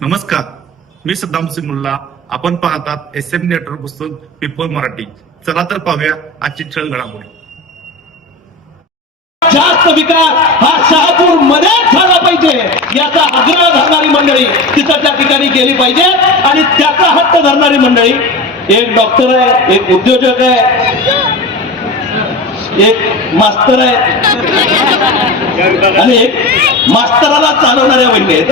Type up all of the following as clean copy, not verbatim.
नमस्कार, मी सद्दाम सिंग मुल्ला. आपण पाहतात SM नेटवर्क पुस्तक पीपल मराठी. चला तर पाहूया आजची ठळक घडामोडी. जास्त विकास हा शहापूर मध्येच झाला पाहिजे याचा आग्रह धरणारी मंडळी तिथं त्या ठिकाणी गेली पाहिजे आणि त्याचा हट्ट धरणारी मंडळी, एक डॉक्टर आहे, एक उद्योजक आहे, एक मास्तर आहे आणि एक मास्तराला चालवणाऱ्या वहिनी आहेत.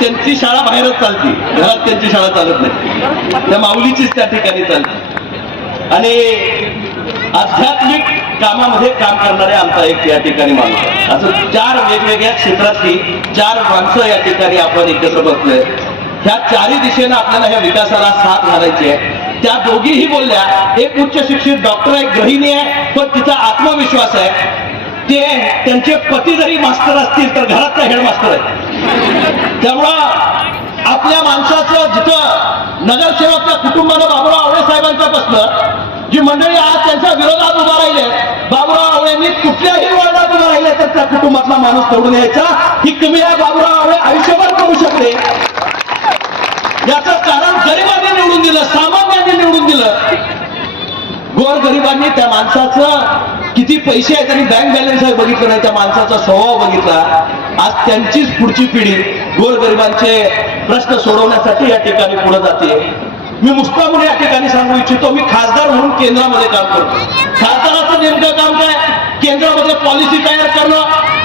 त्यांची शाळा बाहेरच चालती, घरात त्यांची शाळा चालत नाही, त्या माऊलीचीच त्या ठिकाणी चालते. आणि आध्यात्मिक कामामध्ये काम करणारे आमचा एक या ठिकाणी माणूस आहे. असं 4 वेगवेगळ्या क्षेत्रातली 4 माणसं या ठिकाणी आपण एकत्र बसलोय. ह्या 4ही दिशेनं आपल्याला ह्या विकासाला साथ घालायची आहे. त्या दोघीही बोलल्या, एक उच्च शिक्षित डॉक्टर आहे, गृहिणी आहे, पण तिचा आत्मविश्वास आहे. ते त्यांचे पती जरी मास्टर असतील तर घरातला हेडमास्टर आहे. त्यामुळं आपल्या माणसाचं जिथं नगरसेवकच्या कुटुंबानं बाबुराव आवळे साहेबांचा प्रश्न, जी मंडळी आज त्यांच्या विरोधात उभा राहिले, बाबुराव आवळेंनी कुठल्याही वर्गात उभा राहिले तर त्या कुटुंबातला माणूस निवडून यायचा. ही कमी आहे बाबुराव आवळे आयुष्यभर करू शकले. याचं कारण गरिबांनी निवडून दिलं, सामान्यांनी निवडून दिलं. गोरगरिबांनी त्या माणसाचं किती पैसे आहेत आणि बँक बॅलन्स आहे बघितलं नाही, त्या माणसाचा स्वभाव बघितला. आज त्यांचीच पुढची पिढी गोरगरिबांचे प्रश्न सोडवण्यासाठी या ठिकाणी पुढे जाते. मी मुस्ता म्हणून या ठिकाणी सांगू इच्छितो, मी खासदार म्हणून केंद्रामध्ये काम करतो. खासदाराचं नेमकं काम काय? केंद्रामध्ये पॉलिसी तयार करणं,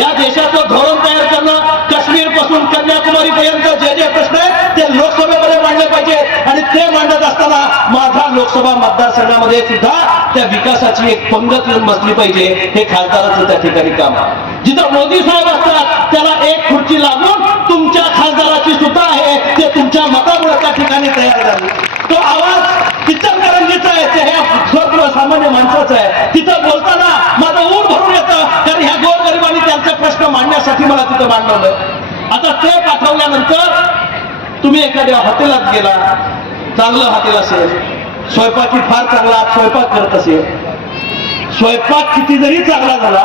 या देशाचं धोरण तयार करणं, काश्मीर पासून कन्याकुमारी पर्यंत जे जे प्रश्न आहेत ते लोकसभेमध्ये मांडले पाहिजे. आणि ते मांडत असताना माझा लोकसभा मतदारसंघामध्ये सुद्धा त्या विकासाची एक पंगत येऊन बसली पाहिजे. हे खासदाराचं त्या ठिकाणी काम आहे. जिथं मोदी साहेब असतात त्याला एक खुर्ची लागून तुमच्या खासदाराची सुद्धा आहे, ते तुमच्या मतामुळे त्या ठिकाणी तयार झाली. तो आवाज इचलकरंजीचा आहे, ते ह्या सामान्य माणसाचा आहे. तिथं बोलताना माझं ऊर भरून येतं, कारण ह्या गोरगरिबांनी त्यांचा प्रश्न मांडण्यासाठी मला तिथं मांडवलं. आता ते पाठवल्यानंतर तुम्ही एखाद्या हॉटेलात गेला, चांगलं हॉटेल असेल, स्वयंपाकी फार चांगला स्वयंपाक करत असेल, स्वयंपाक किती जरी चांगला झाला,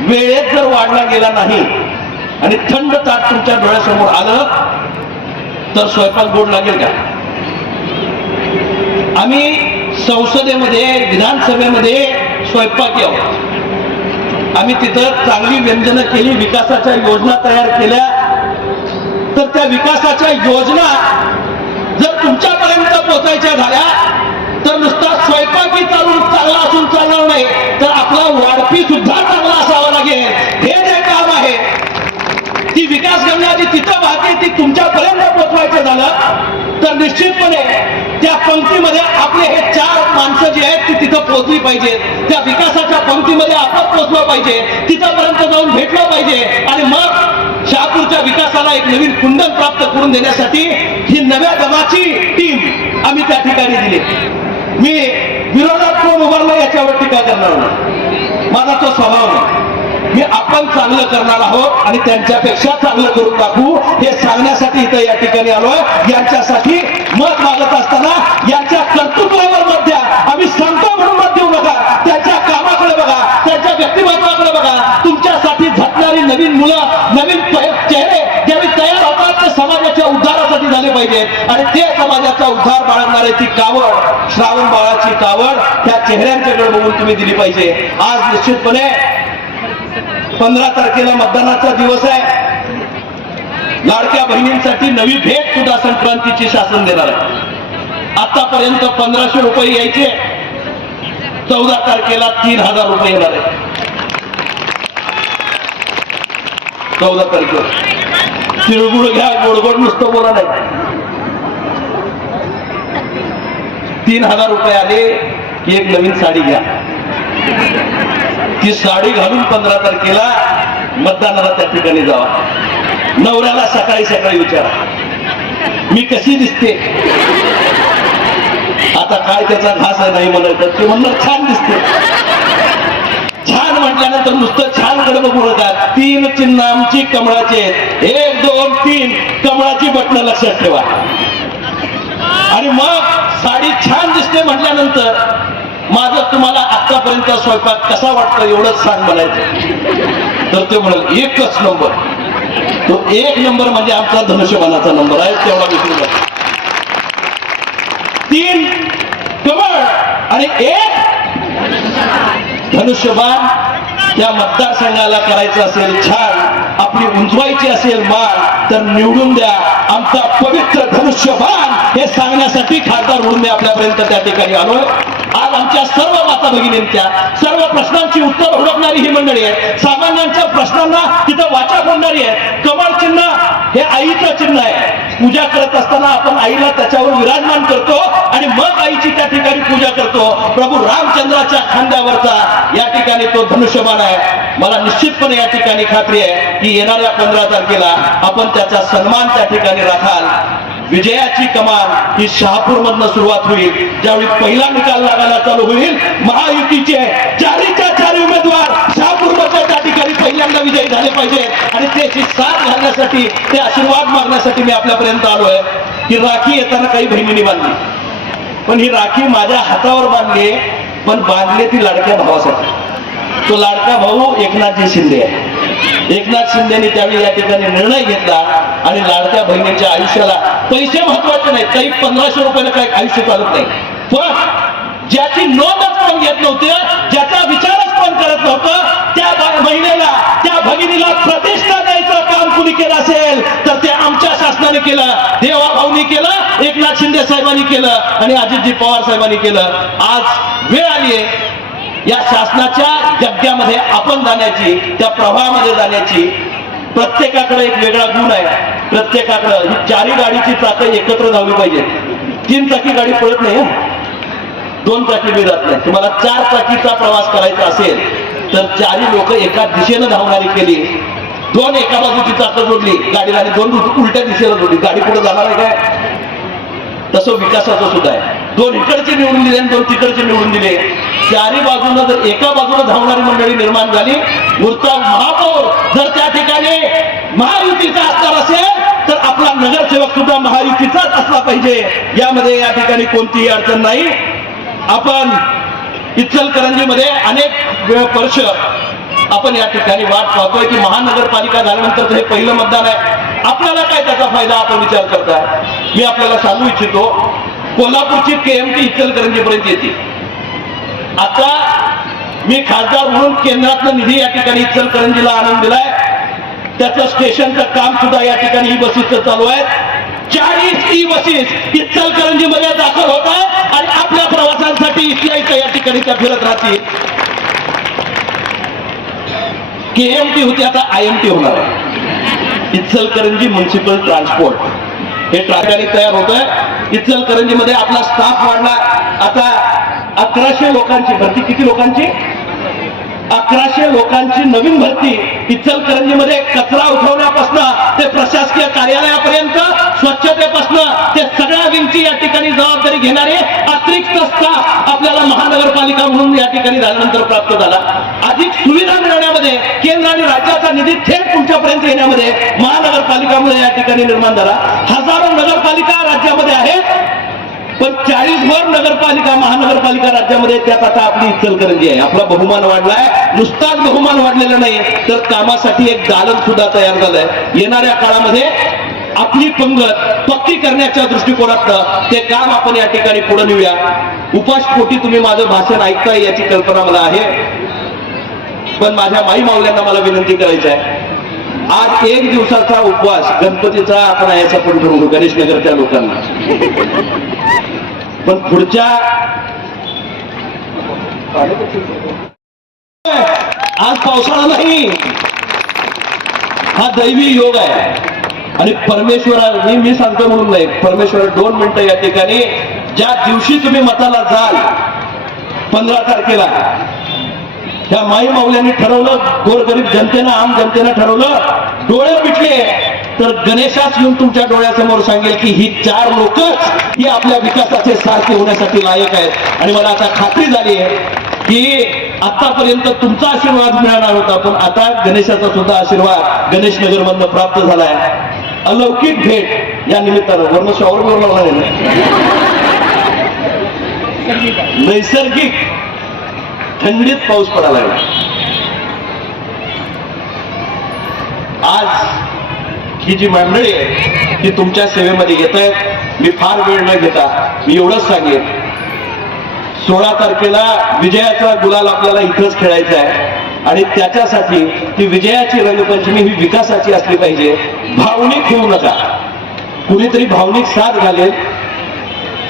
वेळेत जर वाढला गेला नाही आणि थंड ताट तुमच्या डोळ्यासमोर आलं तर स्वयंपाक गोड लागेल का? आम्ही संसदेमध्ये, विधानसभेमध्ये स्वयंपाकी आहोत. आम्ही तिथं चांगली व्यंजनं केली, विकासाच्या योजना तयार केल्या, तर त्या विकासाच्या योजना जर तुमच्यापर्यंत पोहोचायच्या झाल्या तर नुसता स्वयंपाकी चांगला असून चालणार नाही, तर आपला वाढपी सुद्धा चांगला असावा लागेल. हे जे काम आहे, ती विकास गंगा जी तिथं वाहते ती तुमच्यापर्यंत पोहोचवायचं झालं तर निश्चितपणे त्या पंक्तीमध्ये आपले हे 4 माणसं जी आहेत ती तिथं पोहोचली पाहिजेत. त्या विकासाच्या पंक्तीमध्ये आपण पोहोचलं पाहिजे, तिथपर्यंत जाऊन भेटलं पाहिजे. आणि मग शहापूरच्या विकासाला एक नवीन कुंडन प्राप्त करून देण्यासाठी ही नव्या दमाची टीम आम्ही त्या ठिकाणी दिली. मी विरोधात कोण उभारलं याच्यावर टीका करणार नाही, माझा तो स्वभाव नाही. मी आपण चांगलं करणार आहोत आणि त्यांच्यापेक्षा चांगलं करून दाखवू हे सांगण्यासाठी इथं या ठिकाणी आलोय. यांच्यासाठी मत मागत असताना यांच्या कर्तृत्वावर मत द्या. आम्ही सांगतो म्हणून मत देऊ नका, त्यांच्या कामाकडे बघा, त्यांच्या व्यक्तिमत्वाकडे बघा. तुमच्यासाठी झटणारी नवीन मुलं, नवीन चेहरे ज्यावेळी तयार होतात ते समाजाच्या उद्धारासाठी झाले पाहिजेत. आणि ते समाजाचा उद्धार बाळगणारे ती कावड, श्रावण बाळाची कावड त्या चेहऱ्यांच्याकडे बघून तुम्ही दिली पाहिजे. आज निश्चितपणे 15 तारखेला मतदानाचा दिवस आहे. लाडक्या बहिणींसाठी नवी भेट सुद्धा संक्रांतीची शासन देणार आहे. आतापर्यंत 1500 रुपये यायचे, 14 तारखेला 3000 रुपये येणार आहे. 14 तारखेला तिळगुळ घ्या, गोडगोड नुसतं बोला नाही. 3000 रुपये आले की एक नवीन साडी घ्या. ती साडी घालून 15 तारखेला मतदानाला त्या ठिकाणी जावा. नवऱ्याला सकाळी सकाळी विचारा, मी कशी दिसते? आता काय त्याचा घास आहे नाही म्हणत, ते म्हणणार छान दिसते. छान म्हटल्यानंतर नुसतं छान कडे बघू नका. 3 चिन्ह आमची कमळाचे आहेत, 1 2 3 कमळाची बटणं लक्षात ठेवा. आणि मग साडी छान दिसते म्हटल्यानंतर माझं तुम्हाला आतापर्यंत स्वयंपाक कसा वाटतो एवढंच सांग म्हणायचं, तर ते म्हणाल एकच नंबर. तो 1 नंबर म्हणजे आमचा धनुष्यबाणाचा नंबर आहे, तेवढा विसरू नका. 3 कमळ आणि 1 धनुष्यबाण. त्या मतदारसंघाला करायचं असेल छान, आपली उंचवायची असेल मान, तर निवडून द्या आमचा पवित्र धनुष्यबाण, हे सांगण्यासाठी खासदार म्हणून मी आपल्यापर्यंत त्या ठिकाणी आलोय. आज आमच्या सर्व माता भगिनींच्या सर्व प्रश्नांची उत्तर हुडकणारी ही मंडळी आहे. सामान्यांच्या प्रश्नांना तिथं वाचा फोडणारी आहे. कमळ चिन्ह हे आईचं चिन्ह आहे. पूजा करत असताना आपण आईला त्याच्यावर विराजमान करतो आणि मग आईची त्या ठिकाणी पूजा करतो. प्रभू रामचंद्राच्या खांद्यावरचा या ठिकाणी तो धनुष्यबाण आहे. मला निश्चितपणे या ठिकाणी खात्री आहे की येणाऱ्या 15 तारखेला आपण त्याचा सन्मान त्या ठिकाणी राखाल. विजयाची कमान ही शहापूर मधनं सुरुवात होईल. ज्यावेळी पहिला निकाल लागायला चालू होईल, महायुतीचे 4 उमेदवार शहापूर मध्ये त्या ठिकाणी पहिल्यांदा विजयी झाले पाहिजे आणि त्याची साथ घालण्यासाठी, ते आशीर्वाद मागण्यासाठी मी आपल्यापर्यंत आलोय. ही राखी येताना काही बहिणींनी बांधली, पण ही राखी माझ्या हातावर बांधली, पण बांधली ती लाडक्या भावासाठी. तो लाडका भाऊ एकनाथजी शिंदे आहे. एकनाथ शिंदेनी त्यावेळी या ठिकाणी निर्णय घेतला आणि लाडक्या बहिणीच्या आयुष्याला पैसे महत्वाचे नाहीत, काही 1500 रुपयाला काही आयुष्य चालत नाही, पण ज्याची नोंदच पण घेत नव्हतं, ज्याचा विचारच पण करत नव्हतं, त्या महिलेला, त्या भगिनीला प्रतिष्ठा द्यायचं काम कुणी केलं असेल तर ते आमच्या शासनाने केलं, देवाभाऊनी केलं, एकनाथ शिंदे साहेबांनी केलं आणि अजितजी पवार साहेबांनी केलं. आज वेळ आली आहे या शासनाच्या यज्ञामध्ये आपण जाण्याची, त्या प्रवाहामध्ये जाण्याची. प्रत्येकाकडे एक वेगळा गुण आहे. प्रत्येकाकडे ही 4 गाडीची चाकं एकत्र धावली पाहिजे. 3 चाकी गाडी पळत नाही, 2 चाकी बी जात नाही. तुम्हाला 4 चाकीचा प्रवास करायचा असेल तर 4 लोक एका दिशेनं धावणारी केली, 2 एका बाजूची चाकं जोडली गाडीला आणि 2 उलट्या दिशेला जोडली, गाडी पुढे जाणार आहे काय? तसं विकासाचं सुद्धा आहे. 2 इकडचे निवडून दिले आणि 2 तिकडचे निवडून दिले. 4 बाजूला जर एका बाजूला धावणारी मंडळी निर्माण झाली, मूर्ता महापौर जर त्या ठिकाणी महायुतीचा असणार असेल तर आपला नगरसेवक सुद्धा महायुतीचाच असला पाहिजे. यामध्ये या ठिकाणी कोणतीही अडचण नाही. आपण इचलकरंजीमध्ये अनेक वर्ष आपण या ठिकाणी वाट पाहतोय की महानगरपालिका झाल्यानंतर हे पहिलं मतदान आहे. आपल्याला काय त्याचा फायदा आपण विचार करताय? मी आपल्याला सांगू इच्छितो, कोल्हापूरची केएमटी इचलकरंजीपर्यंत येते. आता मी खासदार म्हणून केंद्रातनं निधी या ठिकाणी इचलकरंजीला आणून दिलाय. त्याचं स्टेशनचं काम सुद्धा या ठिकाणी ही बसेसचं चालू आहे. 40 ई बसेस इचलकरंजीमध्ये दाखल होत आहेत आणि आपल्या प्रवासांसाठी इथल्या इथं या ठिकाणी त्या फिरत राहतील. केएमटी होती, आता आयएमटी होणार आहे. इचलकरंजी म्युनिसिपल ट्रान्सपोर्ट हे ट्राकाने तयार होत आहे. इचलकरंजीमध्ये आपला स्टाफ वाढला. आता 1100 लोकांची भरती. किती लोकांची? 1100 लोकांची नवीन भरती. इचलकरंजीमध्ये कचरा उठवण्यापासून ते प्रशासकीय कार्यालयापर्यंत, स्वच्छतेपासून ते सगळ्या विंगची या ठिकाणी जबाबदारी घेणारे अतिरिक्त स्टाफ आपल्याला महानगरपालिका म्हणून या ठिकाणी झाल्यानंतर प्राप्त झाला. अधिक सुविधा मिळवण्यामध्ये, केंद्र आणि राज्याचा निधी थेट तुमच्यापर्यंत येण्यामध्ये महानगरपालिकामध्ये या ठिकाणी निर्माण झाला. हजारो नगरपालिका राज्यामध्ये आहेत, पण 40 नगरपालिका, महानगरपालिका राज्यामध्ये, त्यात आता आपली इचलकरंजी आहे. आपला बहुमान वाढलाय. नुसताच बहुमान वाढलेला नाही तर कामासाठी एक दालन सुद्धा तयार झालंय. येणाऱ्या काळामध्ये आपली पंगत पक्की करण्याच्या दृष्टिकोनातनं ते काम आपण या ठिकाणी पुढे नेऊया. उपासपोटी तुम्ही माझं भाषण ऐकताय याची कल्पना मला आहे, पण माझ्या माई माऊल्यांना मला विनंती करायची आहे. आज 1 दिवसाचा उपवास गणपतीचा आपण याचा पण करू गणेश नगरच्या लोकांना, पण पुढच्या आज पावसाळा नाही, हा दैवी योग आहे. आणि परमेश्वरा मी सांगतो म्हणून नाही, परमेश्वर 2 मिनिटं या ठिकाणी, ज्या दिवशी तुम्ही मताला जाल 15 तारखेला, त्या माई माऊल्यांनी ठरवलं, गोरगरीब जनतेनं, आम जनतेनं ठरवलं, डोळे पिटले तर गणेशाच येऊन तुमच्या डोळ्यासमोर सांगेल की ही 4 लोकच ही आपल्या विकासाचे सारखे होण्यासाठी लायक आहेत. आणि मला आता खात्री झाली आहे की आतापर्यंत तुमचा आशीर्वाद मिळणार होता, पण आता गणेशाचा सुद्धा आशीर्वाद गणेश नगर मधनं प्राप्त झालाय. अलौकिक भेट या निमित्तानं, वर्ण शॉवर बिवर लावला आहे ना, नैसर्गिक थंडीत पाऊस पडायला लागला. आज ही जी मंडळी आहे ती तुमच्या सेवेमध्ये येत आहेत. मी फार वेळ न घेता मी एवढंच सांगेन, 16 तारखेला विजयाचा गुलाल आपल्याला इथंच खेळायचा आहे आणि त्याच्यासाठी ती विजयाची रंगपंचमी ही विकासाची असली पाहिजे. भावनिक होऊ नका. कुणीतरी भावनिक साथ घालेल,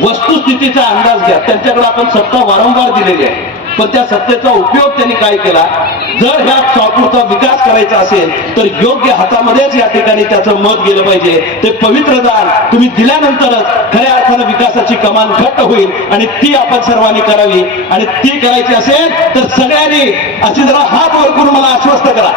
वस्तुस्थितीचा अंदाज घ्या. त्यांच्याकडे आपण सत्ता वारंवार दिलेली आहे, पण त्या सत्तेचा उपयोग त्यांनी काय केला? जर ह्या शहापूरचा विकास करायचा असेल तर योग्य हातामध्येच या ठिकाणी त्याचं मत गेलं पाहिजे. ते पवित्र दान तुम्ही दिल्यानंतरच खऱ्या अर्थानं विकासाची कमान घट्ट होईल आणि ती आपण सर्वांनी करावी. आणि ती करायची असेल तर सगळ्यांनी अशी जरा हात वर करून मला आश्वस्त करा.